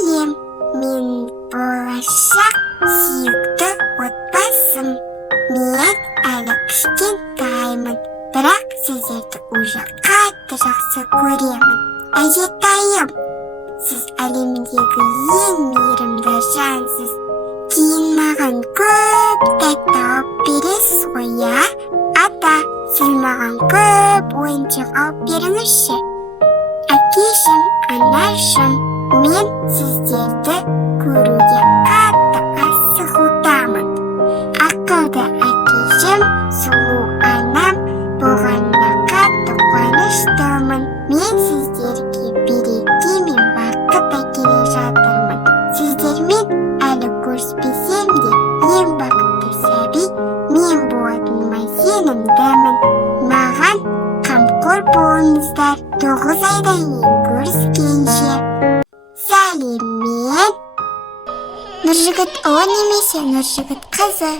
сәлем, мен болашақ сүйікті отбасым. Мен әлі кішкентаймын, бірақ сіздерді уже қатты жақсы көремін. Әжетайым, сіз әлемдегі ең мейірімді жансыз. Кейін маған көп тәтті алып бересіз ғой, иә? Ата, сіз маған көп ойыншық алып беріңізші. Әкешім, анашым, мен сіздерді көруге қатты асығудамын. Ақылды әкешім, сұлу анам болғанына қатты қуаныштымын. Мен сіздерге береке мен бақыт әкеле жатырмын. Сіздермен әлі көріспесем де, ең бақытты сәби мен болатыныма сенімдімін. Маған қамқор болыңыздар, 9 айдан кейін көріскенше. Сәлеммен. Нұржігіт ұлы немесе Нұржігіт қызы.